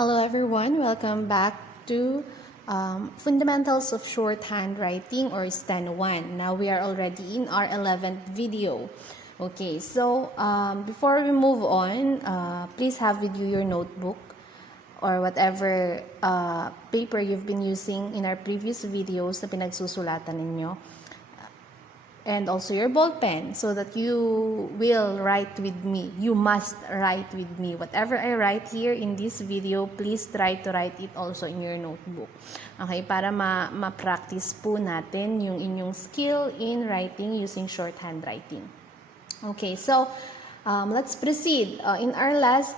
Hello everyone, welcome back to Fundamentals of Shorthand Writing or Sten 1. Now we are already in our 11th video. Okay, so before we move on, please have with you your notebook or whatever paper you've been using in our previous videos na pinagsusulatan ninyo. And also your ball pen so that you will write with me. You must write with me. Whatever I write here in this video, please try to write it also in your notebook. Okay, para ma-practice po natin yung inyong skill in writing using shorthand writing. Okay, so let's proceed. In our last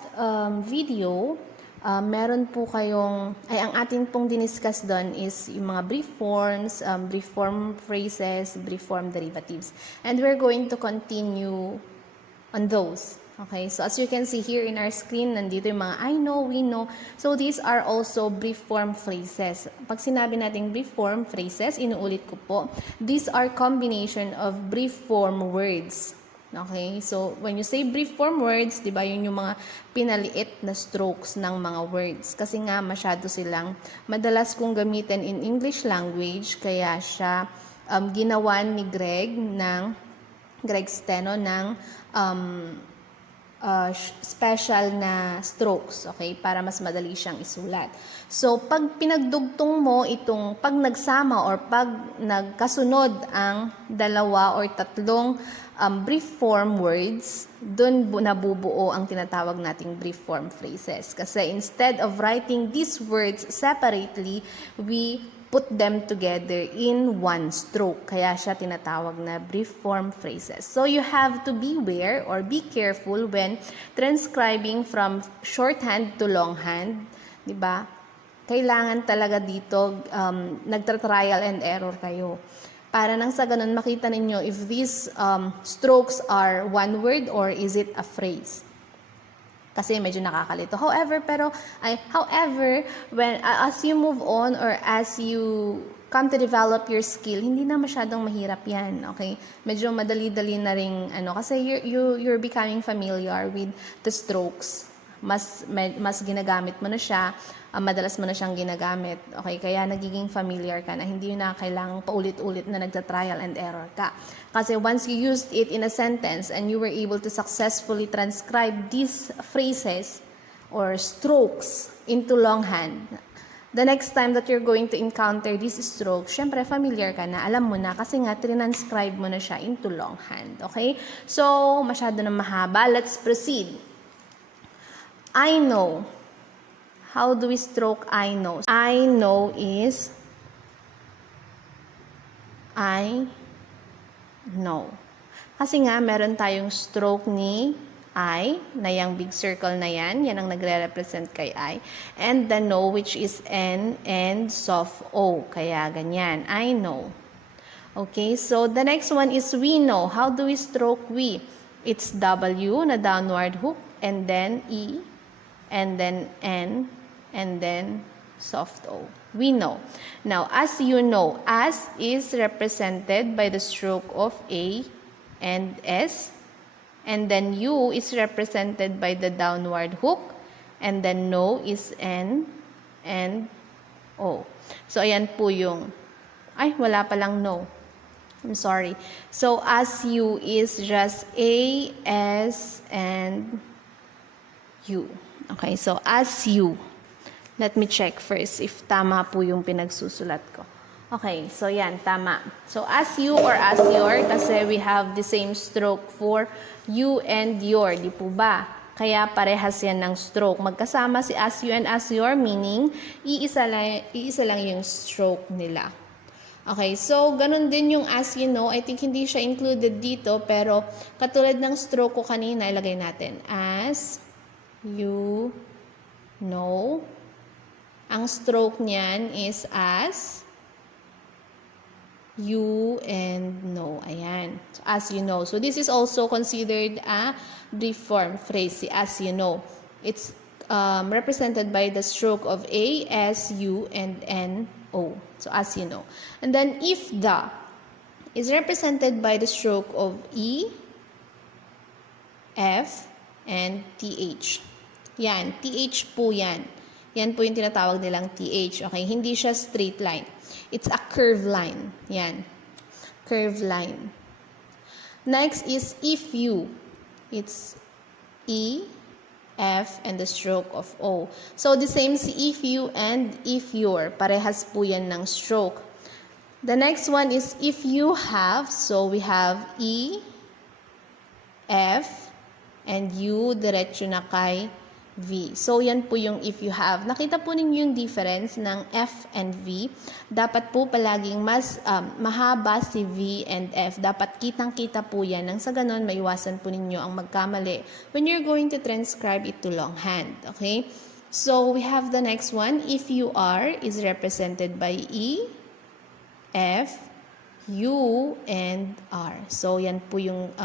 video, meron po kayong, ang atin pong diniscuss doon is yung mga brief forms, brief form phrases, brief form derivatives. And we're going to continue on those. Okay, so as you can see here in our screen, nandito yung mga I know, we know. So these are also brief form phrases. Pag sinabi natin brief form phrases, inuulit ko po, these are combination of brief form words. Okay, so when you say brief form words, di ba, yun yung mga pinaliit na strokes ng mga words. Kasi nga masyado silang madalas kong gamitin in English language, kaya siya ginawan ni Greg Steno ng special na strokes, okay, para mas madali siyang isulat. So, pag pinagdugtong mo itong, pag nagsama or pag nagkasunod ang dalawa or tatlong brief form words, dun nabubuo ang tinatawag nating brief form phrases. Kasi instead of writing these words separately, we put them together in one stroke. Kaya siya tinatawag na brief form phrases. So you have to beware or be careful when transcribing from shorthand to longhand. Diba? Kailangan talaga dito nagtra-trial and error kayo. Para nang sa ganun makita ninyo if these strokes are one word or is it a phrase. Kasi medyo nakakalito. However, when as you move on or as you come to develop your skill, hindi na masyadong mahirap 'yan, okay? Medyo madali-dali na ring kasi you're becoming familiar with the strokes. Mas ginagamit mo na siya, madalas mo na siyang ginagamit. Okay, kaya nagiging familiar ka na, hindi na kailangang paulit-ulit na nagta-trial and error ka. Kasi once you used it in a sentence and you were able to successfully transcribe these phrases or strokes into longhand, the next time that you're going to encounter this stroke, syempre familiar ka na, alam mo na kasi nga transcribe mo na siya into longhand. Okay? So, masyado na mahaba. Let's proceed. I know. How do we stroke I know? I know is I know. Kasi nga, meron tayong stroke ni I, na yung big circle na yan. Yan ang nagre-represent kay I. And the know, which is N and soft O. Kaya ganyan. I know. Okay, so the next one is we know. How do we stroke we? It's W na downward hook, and then E, and then N, and then soft O. We know. Now, as you know, as is represented by the stroke of A and S, and then U is represented by the downward hook, and then know is N and O. So, ayan po yung, wala palang no. I'm sorry. So, as U is just A, S, and U. Okay, so as you. Let me check first if tama po yung pinagsusulat ko. Okay, so yan, tama. So as you or as your, kasi we have the same stroke for you and your, di po ba? Kaya parehas yan ng stroke. Magkasama si as you and as your, meaning iisa lang yung stroke nila. Okay, so ganun din yung as you know. I think hindi siya included dito, pero katulad ng stroke ko kanina, ilagay natin. As you know. Ang stroke niyan is as you and know. Ayan. So, as you know. So, this is also considered a brief form phrase, as you know. It's represented by the stroke of A, S, U, and N, O. So, as you know. And then, if the is represented by the stroke of E, F, and TH. Yan, TH po yan. Yan po yung tinatawag nilang TH. Okay, hindi siya straight line. It's a curved line. Yan. Curved line. Next is if you. It's E, F, and the stroke of O. So, the same si if you and if your. Parehas po yan ng stroke. The next one is if you have. So, we have E, F, and U, diretso na kay V. So, yan po yung if you have. Nakita po ninyo yung difference ng F and V. Dapat po palaging mas mahaba si V and F. Dapat kitang-kita po yan. Nang sa ganon, maiwasan po ninyo ang magkamali when you're going to transcribe it to longhand. Okay? So, we have the next one. If you are is represented by E, F, U, and R. So, yan po yung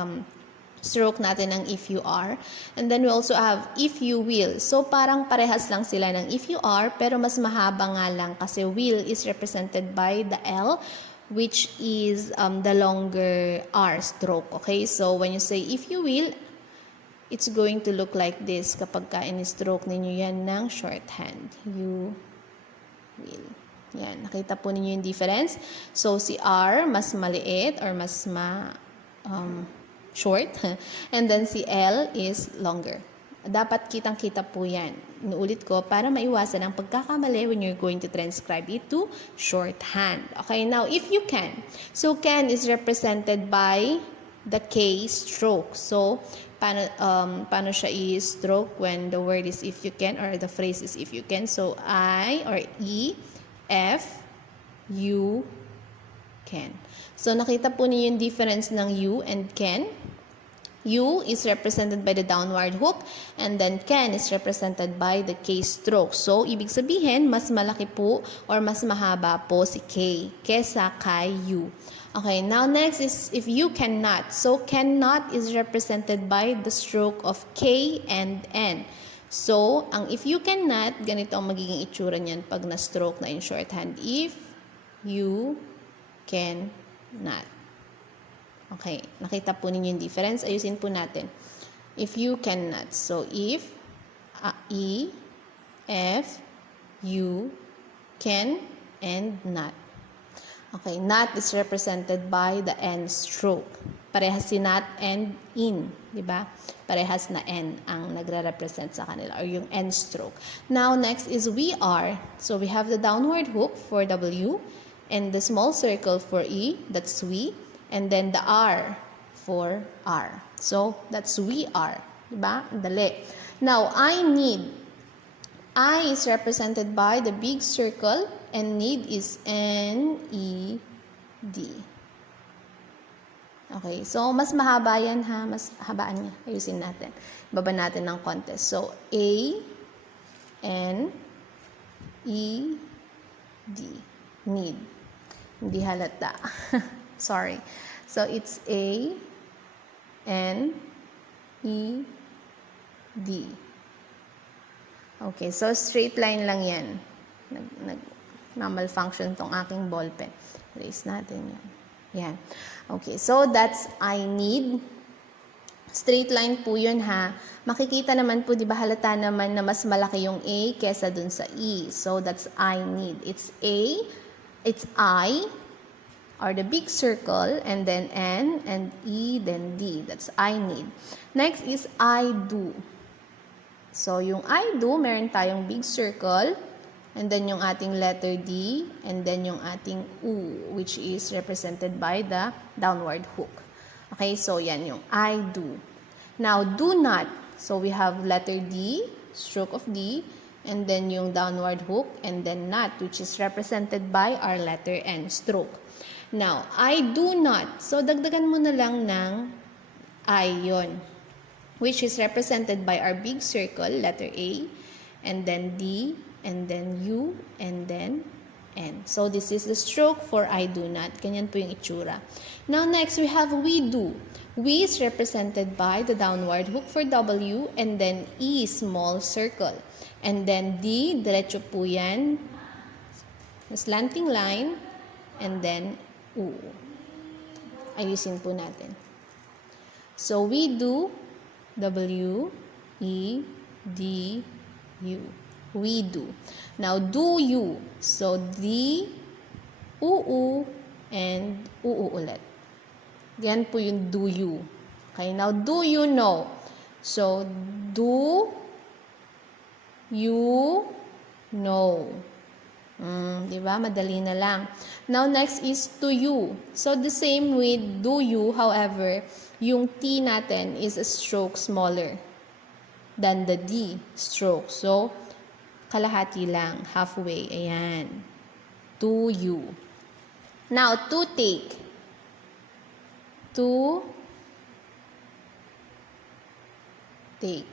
stroke natin ng if you are. And then we also have if you will. So, parang parehas lang sila ng if you are, pero mas mahaba nga lang kasi will is represented by the L, which is the longer R stroke. Okay? So, when you say if you will, it's going to look like this kapag in-stroke ninyo yan ng shorthand. You will. Yan. Nakita po ninyo yung difference. So, si R, mas maliit or mas short. And then si L is longer. Dapat kitang-kita po yan. Inuulit ko para maiwasan ang pagkakamali when you're going to transcribe it to shorthand. Okay, now if you can. So, can is represented by the K stroke. So, paano siya i-stroke when the word is if you can or the phrase is if you can. So, I or E, F, U, can. So, nakita po niyo yung difference ng U and can. U is represented by the downward hook and then can is represented by the K stroke. So, ibig sabihin, mas malaki po or mas mahaba po si K kesa kay U. Okay, now next is if you cannot. So, cannot is represented by the stroke of K and N. So, ang if you cannot, ganito ang magiging itsura niyan pag na-stroke na in shorthand. If you cannot. Okay, nakita po ninyo yung difference. Ayusin po natin. If you cannot. So, if E, F, U, can, and not. Okay, not is represented by the N stroke. Parehas si not and in, di ba? Parehas na N ang nagre-represent sa kanila or yung N stroke. Now, next is we are. So, we have the downward hook for W and the small circle for E, that's we, and then the R for R. So, that's we are. Di ba? Dali. Now, I need. I is represented by the big circle and need is N-E-D. Okay, so mas mahaba yan ha, mas habaan niya. Ayusin natin. Baba natin ng konti. So, A, N, E, D. Need. Hindi halata. Sorry. So, it's A, N, E, D. Okay, so straight line lang yan. Nag-malfunction tong aking ballpen. Erase natin yan. Yan. Okay, so that's I need. Straight line po yun ha. Makikita naman po, di ba halata naman na mas malaki yung A kesa dun sa E. So that's I need. It's A, it's I, or the big circle, and then N, and E, then D. That's I need. Next is I do. So, yung I do, meron tayong big circle, and then yung ating letter D, and then yung ating U, which is represented by the downward hook. Okay, so yan yung I do. Now, do not. So, we have letter D, stroke of D, and then yung downward hook, and then not, which is represented by our letter N, stroke. Now, I do not. So, dagdagan mo na lang ng I yon, which is represented by our big circle, letter A, and then D, and then U, and then N. So, this is the stroke for I do not. Ganyan po yung itsura. Now, next, we have we do. We is represented by the downward hook for W, and then E, small circle. And then D, diretso po yan, slanting line, and then U. Ayusin po natin. So, we do W, E, D, U. We do. Now, do you. So, the, uu, and uu ulit. Yan po yung do you. Okay, now, do you know? So, do you know? Diba? Madali na lang. Now, next is to you. So, the same with do you, however, yung T natin is a stroke smaller than the D stroke. So, kalahati lang, halfway. Ayan. To you. Now, to take. To take.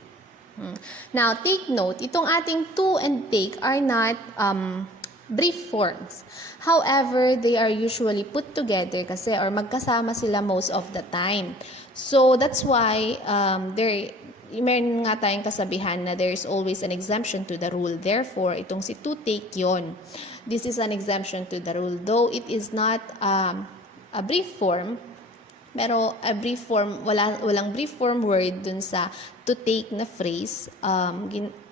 Now, take note, itong ating to and take are not brief forms. However, they are usually put together kasi or magkasama sila most of the time. So, that's why meron nga tayong kasabihan na there is always an exemption to the rule. Therefore, itong si to take yon. This is an exemption to the rule. Though it is not a brief form, pero a brief form, walang brief form word dun sa to take na phrase,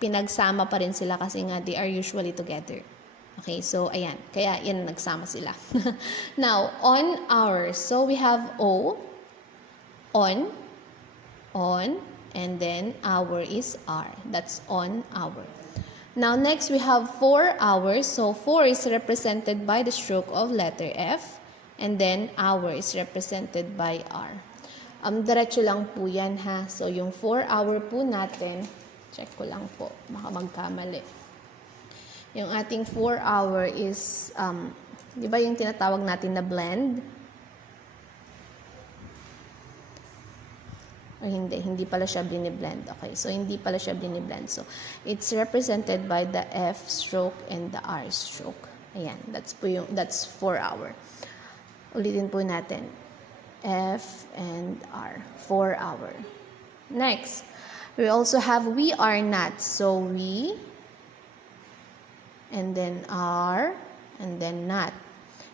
pinagsama pa rin sila kasi nga they are usually together. Okay, so ayan. Kaya yan nagsama sila. Now, on our. So we have O, on, and then our is R. That's on our. Now, next we have for hours. So, for is represented by the stroke of letter F. And then, hour is represented by R. Diretso lang po yan ha. So, yung 4 hour po natin, check ko lang po, baka magkamali. Yung ating 4 hour is, di ba yung tinatawag natin na blend? O hindi pala siya biniblend. Okay, so hindi pala siya biniblend. So, it's represented by the F stroke and the R stroke. Ayan, that's 4 hour. Ulitin po natin. F and R. 4 hour. Next, we also have we are not. So, we, and then are, and then not.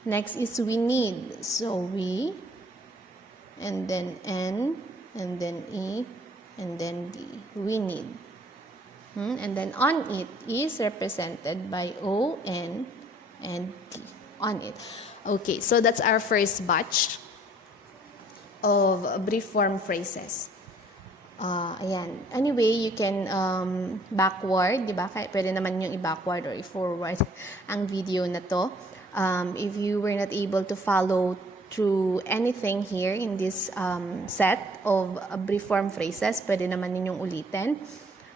Next is we need. So, we, and then N, and then E, and then D. We need. And then on it is represented by O, N, and T. On it. Okay, so that's our first batch of brief form phrases. Ayan. Anyway, you can backward, di ba? Pwede naman yung i-backward or i-forward ang video na to. If you were not able to follow through anything here in this set of brief form phrases, pwede naman ninyong ulitin.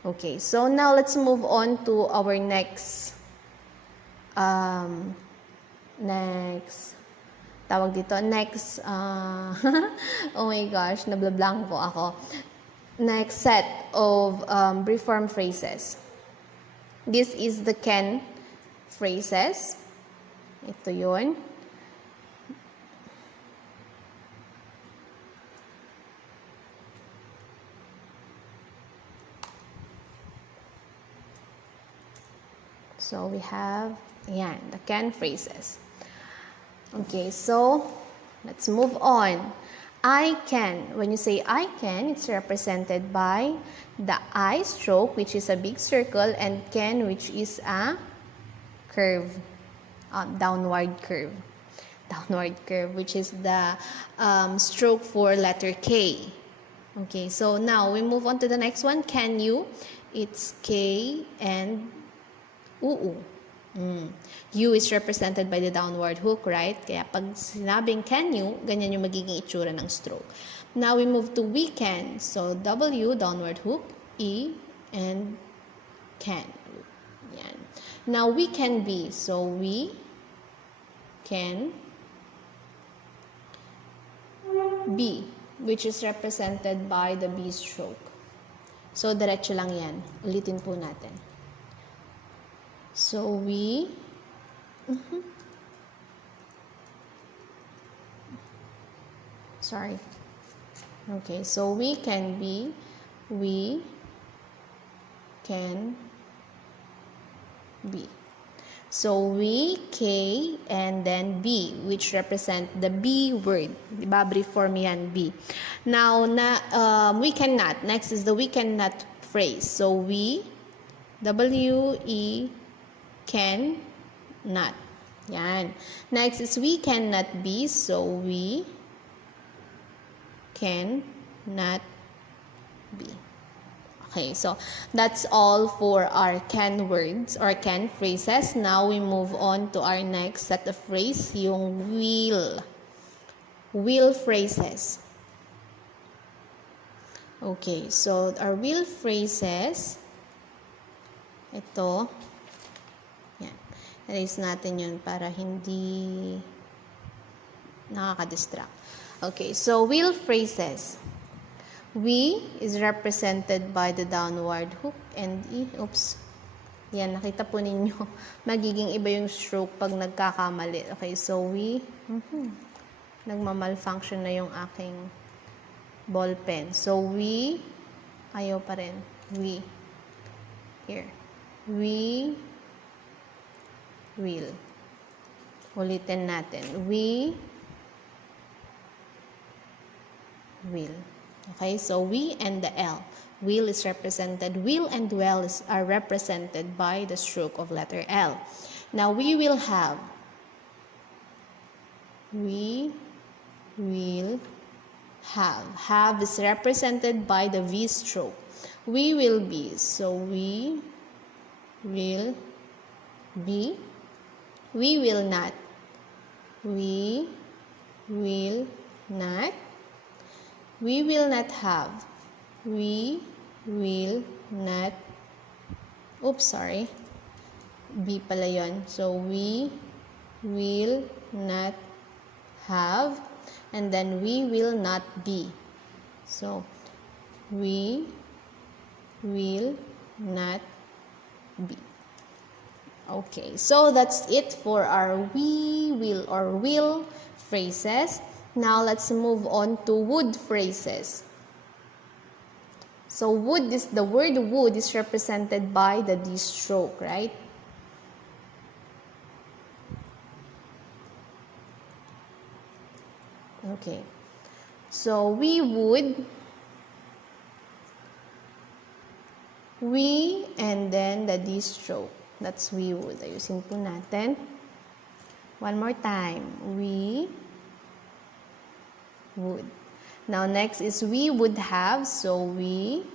Okay, so now let's move on to our next oh my gosh, nablablanko ako. Next set of brief form phrases. This is the can phrases. Ito yun. So we have, the can phrases. Okay, so let's move on. I can. When you say I can, it's represented by the I stroke, which is a big circle, and can, which is a curve, downward curve. Downward curve, which is the stroke for letter K. Okay, so now we move on to the next one. Can you? It's K and uu. U is represented by the downward hook, right? Kaya pag sinabing can you, ganyan yung magiging itsura ng stroke. Now we move to we can. So W, downward hook, E, and can. Yan. Now we can be. So we can be, which is represented by the B stroke. So diretso lang yan. Ulitin po natin. So we sorry. Okay, so we can be, we can be. So we, K, and then B, which represent the B word. Diba? Brief form yan, B. Now, we cannot. Next is the we cannot phrase. So we W-E can not. Yan. Next is we cannot be. So, we can not be. Okay, so that's all for our can words or can phrases. Now, we move on to our next set of phrase, yung will. Will phrases. Okay, so our will phrases, ito, yan. Erase natin yun para hindi nakaka-distract. Okay, so will phrases. We is represented by the downward hook and E. Oops. Yan, nakita po ninyo. Magiging iba yung stroke pag nagkakamali. Okay, so we, nagmamalfunction na yung aking ball pen. So we, ayaw pa rin. We. Here. We will. Ulitin natin. We will. Okay, so we and the L. Will is represented. Will and well are represented by the stroke of letter L. Now, we will have. We will have. Have is represented by the V stroke. We will be. So, we will be. We will not. We will not. We will not have. We will not. Oops, sorry. B pala yun. So, we will not have. And then, we will not be. So, we will not be. Okay, so that's it for our we, will, or will phrases. Now, let's move on to would phrases. So, would is, the word would is represented by the D stroke, right? Okay. So, we would, we, and then the D stroke. That's we would. Ayusin po natin. One more time. We would. Now, next is we would have. So, we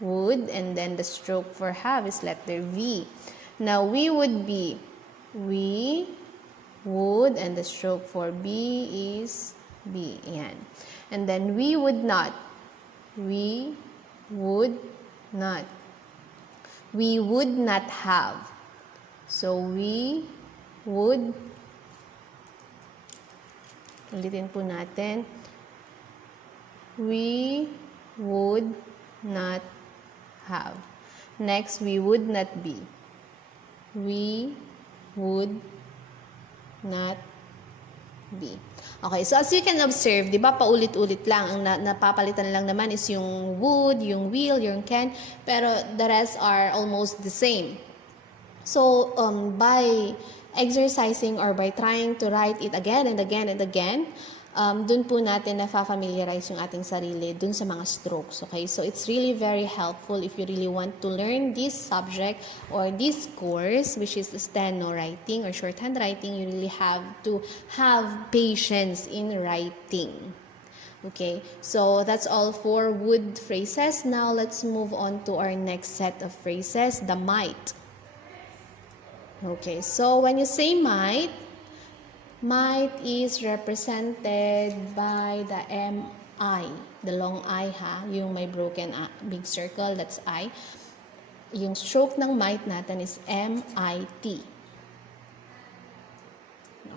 would, and then the stroke for have is letter V. Now, we would be. We would, and the stroke for be is B. Yan. And then, we would not. We would not. We would not have. So, we would, ulitin po natin, we would not have. Next, we would not be. We would not be. Okay, so as you can observe, di ba, paulit-ulit lang. Ang napapalitan lang naman is yung would, yung will, yung can, pero the rest are almost the same. So, by exercising or by trying to write it again and again and again, dun po natin na-familiarize yung ating sarili dun sa mga strokes. Okay? So, it's really very helpful if you really want to learn this subject or this course, which is steno writing or shorthand writing. You really have to have patience in writing. Okay? So, that's all for would phrases. Now, let's move on to our next set of phrases, the might. Okay, so when you say might is represented by the M-I, the long I ha, yung may broken big circle, that's I. Yung stroke ng might natin is M-I-T.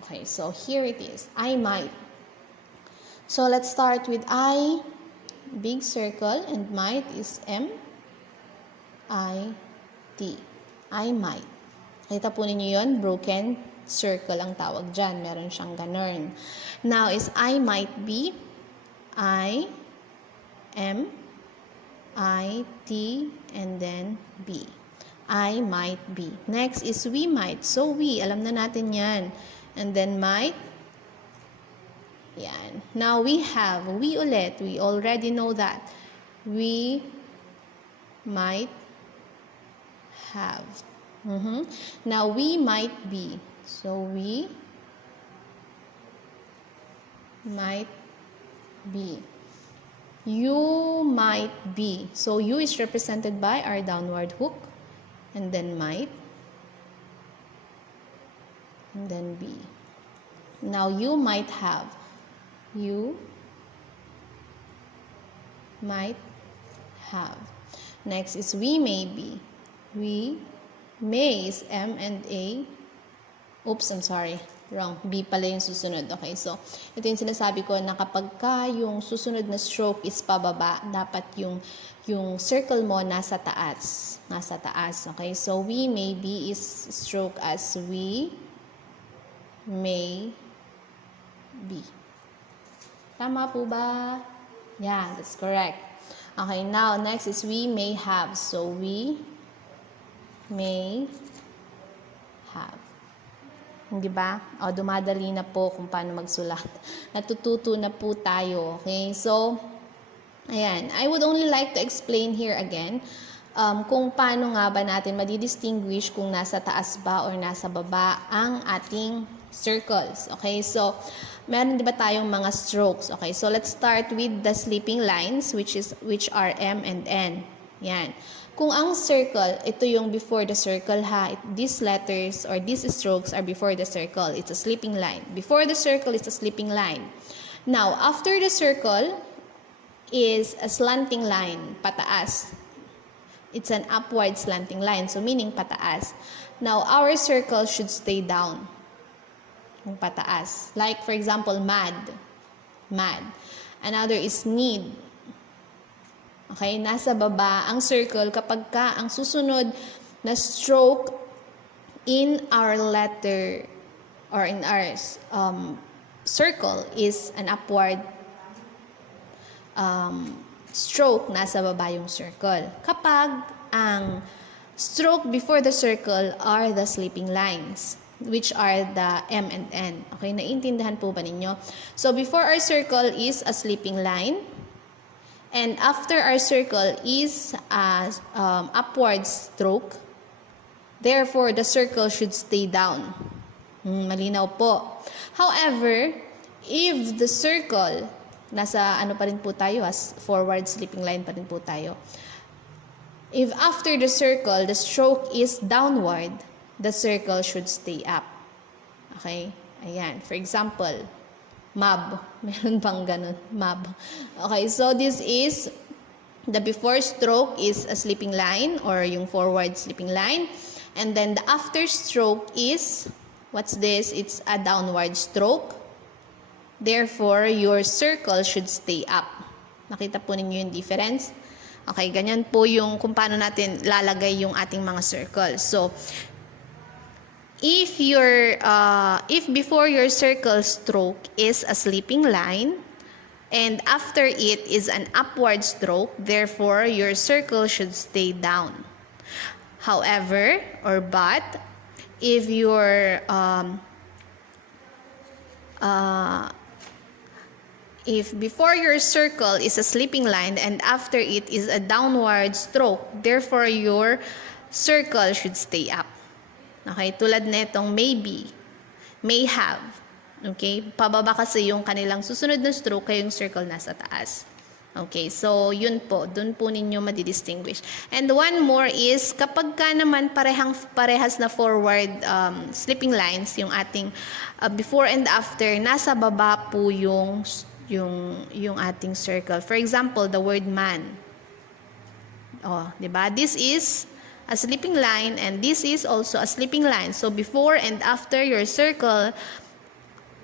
Okay, so here it is, I might. So let's start with I, big circle, and might is M-I-T. I might. Kita po ninyo yun, broken circle ang tawag dyan. Meron siyang ganun. Now is I might be. I, M, I, T, and then B. I might be. Next is we might. So we, alam na natin yan. And then might. Yan. Now we have. We ulit. We already know that. We might have. Now, we might be. So, we might be. You might be. So, you is represented by our downward hook. And then might. And then be. Now, you might have. You might have. Next is we may be. We may is M and A. Oops, I'm sorry. Wrong. B pala yung susunod. Okay, so ito yung sinasabi ko na kapag ka yung susunod na stroke is pababa, dapat yung circle mo nasa taas. Nasa taas. Okay, so we may be is stroke as we may be. Tama po ba? Yeah, that's correct. Okay, now next is we may have. So we may have. Hindi ba? O, dumadali na po kung paano magsulat. Natututo na po tayo. Okay? So, ayan. I would only like to explain here again kung paano nga ba natin madidistinguish kung nasa taas ba or nasa baba ang ating circles. Okay? So, meron di ba tayong mga strokes? Okay? So, let's start with the sleeping lines which are M and N. Yan. Kung ang circle, ito yung before the circle ha. These letters or these strokes are before the circle. It's a sleeping line. Before the circle is a sleeping line. Now, after the circle is a slanting line, pataas. It's an upward slanting line, so meaning pataas. Now, our circle should stay down. Kung pataas. Like, for example, mad. Mad. Another is need. Okay, nasa baba ang circle kapag ka ang susunod na stroke in our letter or in our circle is an upward stroke, nasa baba yung circle. Kapag ang stroke before the circle are the sleeping lines, which are the M and N. Okay, naiintindihan po ba ninyo? So, before our circle is a sleeping line, and after our circle is upward stroke, therefore, the circle should stay down. Malinaw po. However, if the circle, nasa ano pa rin po tayo, as forward sleeping line pa rin po tayo. If after the circle, the stroke is downward, the circle should stay up. Okay? Ayan. For example, mab. Meron bang ganun? Mab. Okay, so this is the before stroke is a sleeping line or yung forward sleeping line. And then the after stroke is, what's this? It's a downward stroke. Therefore, your circle should stay up. Nakita po ninyo yung difference? Okay, ganyan po yung kung paano natin lalagay yung ating mga circles. So, if before your circle stroke is a sleeping line and after it is an upward stroke, therefore your circle should stay down. However, or but, if your if before your circle is a sleeping line and after it is a downward stroke, therefore your circle should stay up. Okay, tulad netong maybe, may have. Okay, pababa kasi yung kanilang susunod na stroke kaya yung circle nasa taas. Okay, so yun po, dun po ninyo madidistinguish. And one more is, kapag ka naman parehas na forward sleeping lines, yung ating before and after, nasa baba po yung ating circle. For example, the word man. Oh, diba? This is a sleeping line and this is also a sleeping line. So before and after your circle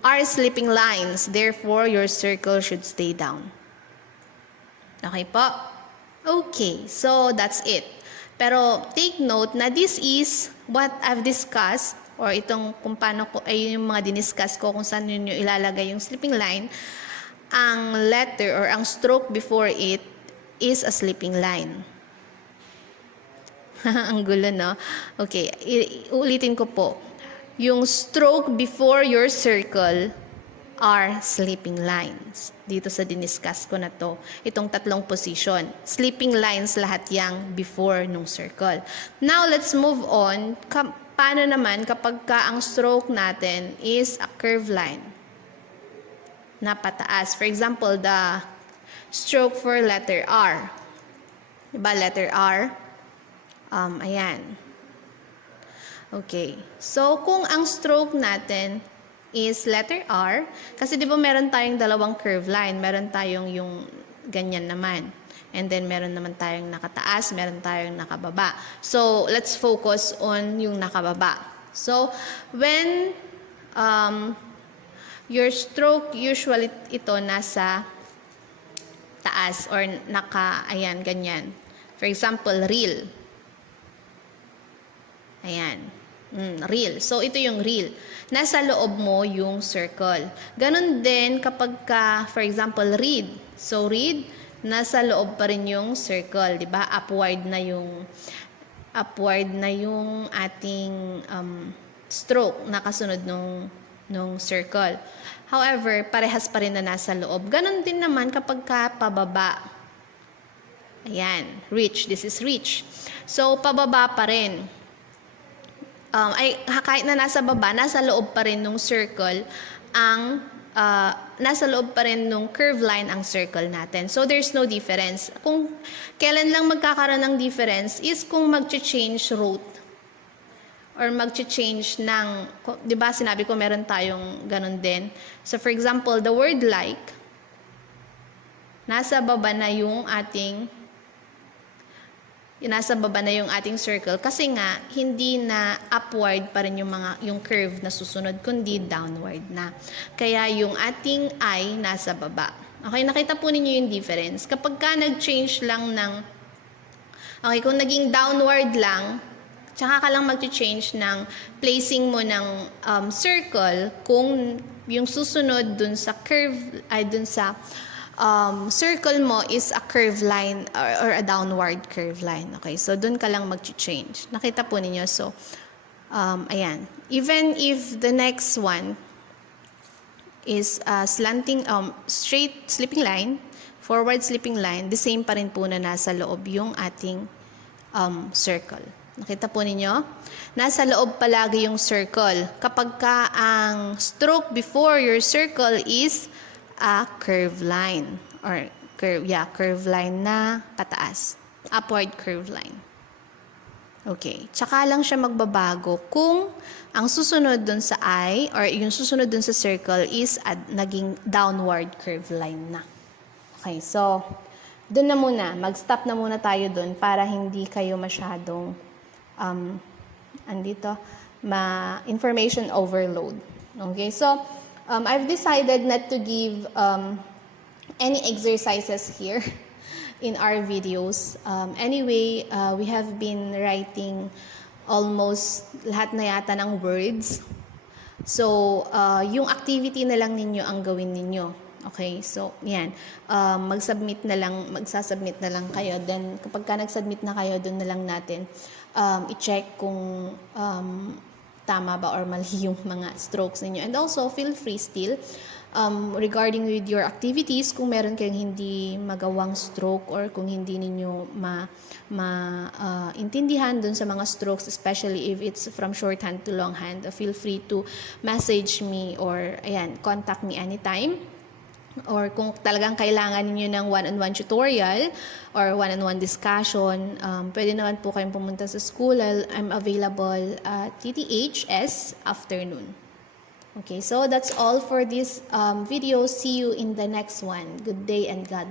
are sleeping lines. Therefore, your circle should stay down. Okay po? Okay, so that's it. Pero take note na this is what I've discussed or itong kung paano ko ay yung mga diniscuss ko kung saan yun yung ilalagay yung sleeping line. Ang letter or ang stroke before it is a sleeping line. Ang gulo, no? Okay, ulitin ko po. Yung stroke before your circle are sleeping lines. Dito sa diniscuss ko na to, itong tatlong position. Sleeping lines lahat yang before nung circle. Now, let's move on. Paano naman kapag ang stroke natin is a curved line na pataas? For example, the stroke for letter R. Diba, letter R? Ayan. Okay. So, kung ang stroke natin is letter R, kasi di ba meron tayong dalawang curve line, meron tayong yung ganyan naman, and then meron naman tayong nakataas, meron tayong nakababa. So, let's focus on yung nakababa. So, when your stroke, usually ito nasa taas or ayan, ganyan. For example, real. Ayan. Real. So, ito yung real. Nasa loob mo yung circle. Ganon din kapag for example, read. So, read, nasa loob pa rin yung circle. Diba? Upward na yung ating stroke na kasunod nung circle. However, parehas pa rin na nasa loob. Ganon din naman kapag pababa. Ayan. Reach. This is reach. So, pababa pa rin. Kahit na nasa baba, nasa loob pa rin nung circle nasa loob pa rin nung curve line ang circle natin. So, there's no difference. Kung kailan lang magkakaroon ng difference is kung mag-change route or mag-change ng, di ba sinabi ko meron tayong ganun din. So, for example, the word like, nasa baba na yung ating circle kasi nga hindi na upward pa rin yung curve na susunod kundi downward na. Kaya yung ating I nasa baba. Okay, nakita po ninyo yung difference. Kapag nag-change lang kung naging downward lang, tsaka ka lang mag-change ng placing mo ng circle kung yung susunod dun sa curve circle mo is a curve line or a downward curve line. Okay, so dun ka lang mag-change. Nakita po ninyo. So, ayan. Even if the next one is slanting, straight sleeping line, forward sleeping line, the same pa rin po na nasa loob yung ating circle. Nakita po ninyo? Nasa loob palagi yung circle. Kapag ang stroke before your circle is a curve line or curve line na pataas. Upward curve line. Okay. Tsaka lang siya magbabago kung ang susunod dun sa I or yung susunod dun sa circle is naging downward curve line na. Okay. So, dun na muna. Mag-stop na muna tayo dun para hindi kayo masyadong information overload. Okay. So, I've decided not to give any exercises here in our videos. Anyway, we have been writing almost lahat na yata ng words. So, yung activity na lang ninyo ang gawin ninyo. Okay? So, yan. Magsasubmit na lang kayo. Then, kapag nag-submit na kayo, doon na lang natin i-check kung tama ba or mali yung mga strokes ninyo. And also, feel free still regarding with your activities, kung meron kayong hindi magawang stroke or kung hindi ninyo intindihan dun sa mga strokes, especially if it's from shorthand to longhand, feel free to message me or contact me anytime. Or kung talagang kailangan niyo ng one-on-one tutorial or one-on-one discussion, pwede naman po kayong pumunta sa school. I'm available at TTHS afternoon. Okay, so that's all for this video. See you in the next one. Good day and God